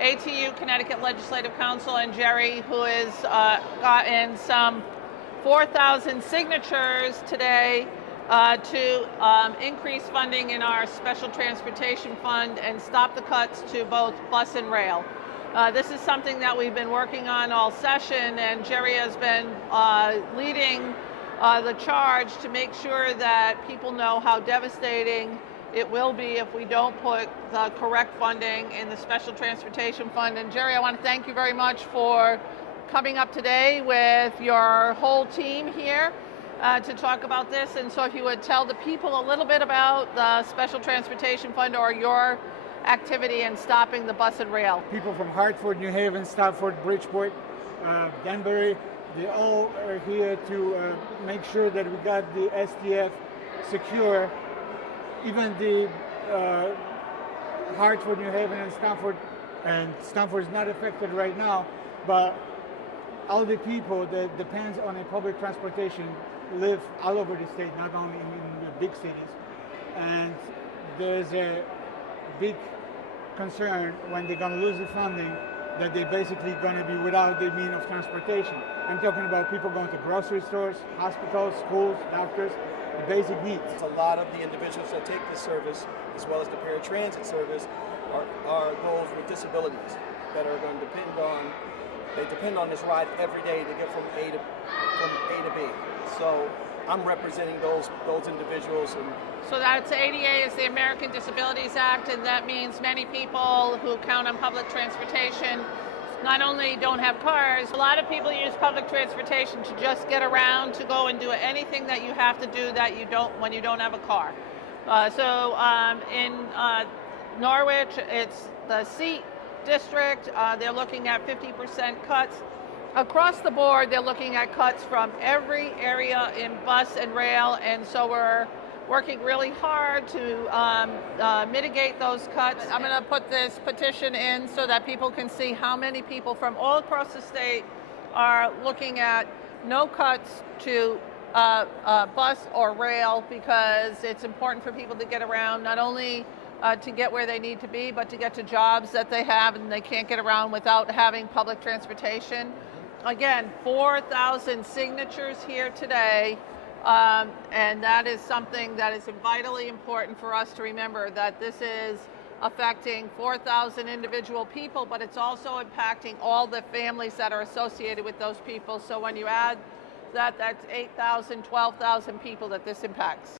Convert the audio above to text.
ATU, Connecticut Legislative Council, and Jerry, who has gotten some 4,000 signatures today to increase funding in our Special Transportation Fund and stop the cuts to both bus and rail. This is something that we've been working on all session, and Jerry has been leading the charge to make sure that people know how devastating it will be if we don't put the correct funding in the Special Transportation Fund. And Jerry, I want to thank you very much for coming up today with your whole team here to talk about this. And so if you would tell the people a little bit about the Special Transportation Fund or your activity in stopping the bus and rail. People from Hartford, New Haven, Stafford, Bridgeport, Danbury, they all are here to make sure that we got the STF secure. Even the Hartford, New Haven, and Stamford is not affected right now, but all the people that depends on a public transportation live all over the state, not only in the big cities. And there's a big concern when they're going to lose the funding that they're basically going to be without the means of transportation. I'm talking about people going to grocery stores, hospitals, schools, doctors, the basic needs. A lot of the individuals that take this service, as well as the paratransit service, are those with disabilities that are going to depend on this ride every day to get from A to B. So I'm representing those individuals. So that's ADA is the American Disabilities Act, and that means many people who count on public transportation not only don't have cars, a lot of people use public transportation to just get around, to go and do anything that you have to do that you don't when you don't have a car. In Norwich, it's the seat district. They're looking at 50% cuts. Across the board, they're looking at cuts from every area in bus and rail, and so we're working really hard to mitigate those cuts. I'm going to put this petition in so that people can see how many people from all across the state are looking at no cuts to bus or rail, because it's important for people to get around, not only to get where they need to be, but to get to jobs that they have and they can't get around without having public transportation. Again, 4,000 signatures here today. And that is something that is vitally important for us to remember, that this is affecting 4,000 individual people, but it's also impacting all the families that are associated with those people. So when you add that, that's 8,000, 12,000 people that this impacts.